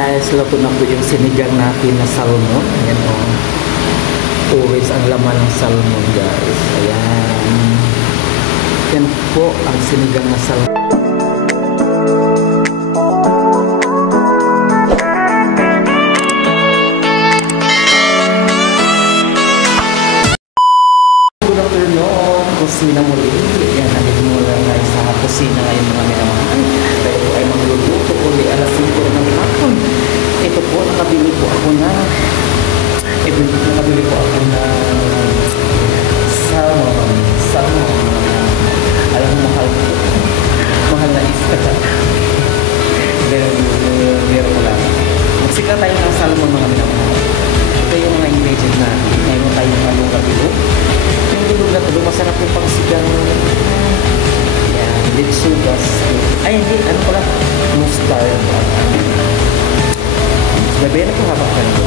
guys, luto na po yung sinigang natin na salmon. Ayan o. Orange ang laman ng salmon guys. Ayan. Yan po ang sinigang na salmon. Good afternoon. Kusina muli. Ayan, nandito mo lang guys sa kusina ngayon mga minamahal. Tayo po ay magluluto uli alas 5 ng hapon. Ito po, nakabili po ako na salmon. Alam mo, mahal na isda. Meron ko lang. Magsika tayo ng salmon mga minamahal. Ito yung mga ingredient natin. Ngayon tayo ng bilog. Yung bilog na ito, masarap yung pangsigang. Yan, litsugas. Ay, hindi, ano pala? Mustard. Gabi na po habang kanito.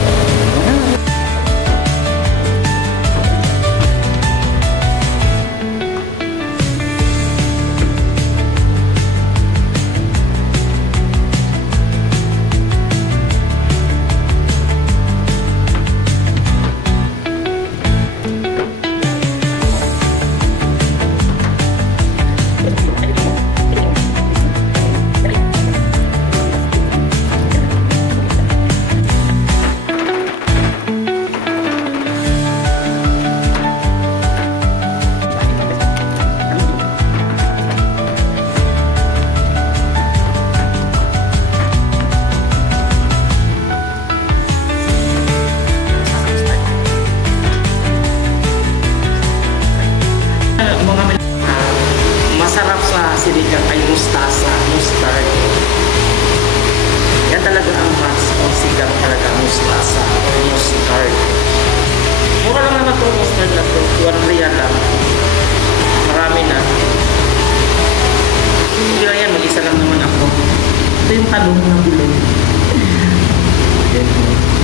Masarap sa sinigang ay mustasa, mustard. Yan talaga ang mas sigang talaga, mustasa or mustard. Mura lang naman ito mustard na ito, 1 real lang. Marami na. Hindi lang yan, mag-isa lang naman ako. Ito yung talong na bilog.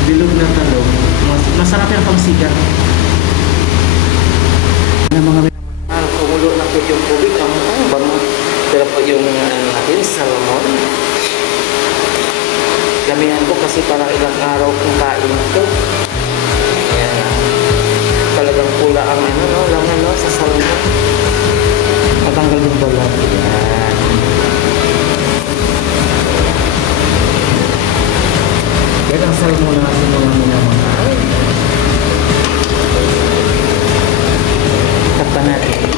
Bilog na talong. Masarap yan pang sigang. Ano mga kumulo na po yung tubig, pero po yung natin, salmon. Gamihan ko kasi para ilang araw kung kain ko. Ayan. Talagang pula ang laman sa salmon. Matanggal yung balat. Ayan. Yan ang salmon natin mga minamahal. Takpan natin.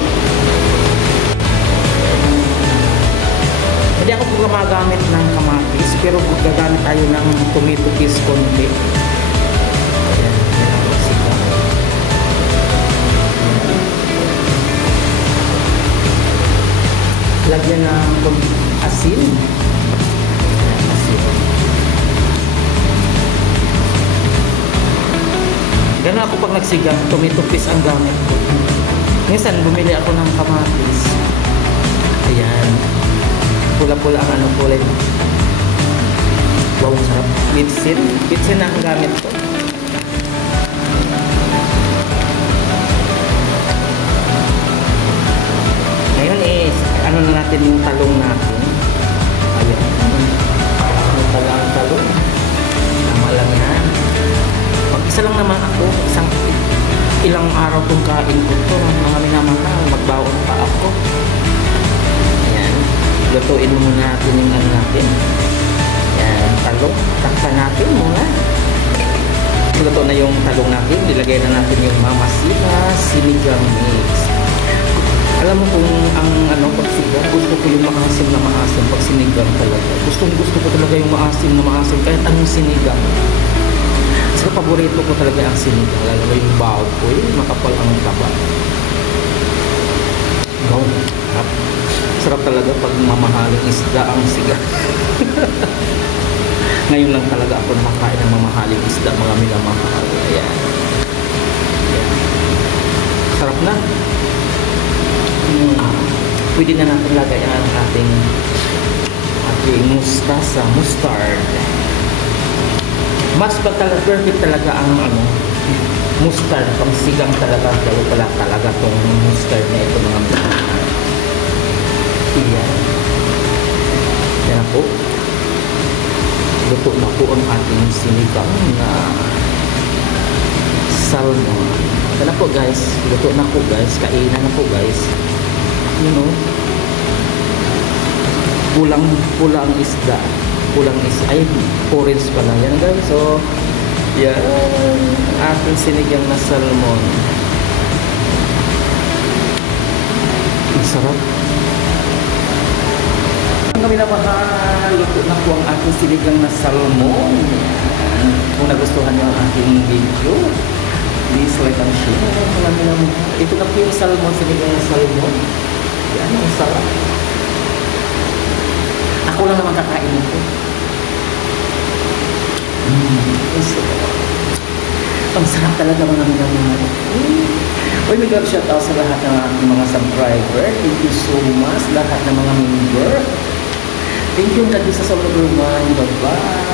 Hindi ako gumagamit ng kamatis, pero gagamit tayo ng tomato paste konti. Ayan, lagyan ng asin. Gano'n ako pag nagsigang, tomato paste ang gamit ko. Minsan bumili ako ng kamatis. Ayan. Pula-pula ang kulay. Wow, sarap. Bitsin. Bitsin na ang gamit ko. Ngayon ano na natin yung talong natin. Ayan. Yung talong. Tama lang yan. Mag-isa lang naman ako. Ilang araw kong kain ko ito. Mga minamahal. Magbaon pa ako. Lutuin muna natin yung natin. Yan, talong. Takpan natin muna. Luto na yung talong natin. Nilagay na natin yung mamasita sinigang mix. Alam mo kung ang pagsigang, gusto ko yung maasim na maasim pag sinigang talaga. Gusto ko talaga yung maasim na maasim kahit anong sinigang. Kasi paborito ko talaga ang sinigang. Lalo yung baboy, makapal ang taba. Wow, sarap talaga pag mamahaling isda ang sigang. Ngayon lang talaga ako nakakain ng mamahaling isda, mga minamahal. Ayan. Sarap na. Pwede na natin lagay ang ating mustasa, mustard. Mas perfect talaga ang mustard, pang sigang talaga. Dalo pala talaga itong mustard na ito mga minamahal. Ayan. Yan po. luto na po ang ating sinigang na salmon. Ito na po guys, luto na po guys, kainan na po guys. You know, pulang isda, ay orange pala yan guys. So yan ating sinigang na salmon. Ang sarap. Kami na mahal, luto na po ang ating sinigang na salmon. Kung nagustuhan niyo ang ating video, please like and share. Kami na mahal. Ito na po yung salmon, sinigang na salmon. Yan, ang sarap. Ako lang naman kakain ito. Ang sarap talaga mga minamahal. Uy, mag-love shoutout sa lahat ng aking mga subscriber. Thank you so much, lahat ng mga member. Thank you, God bless sa number 1. Bye-bye.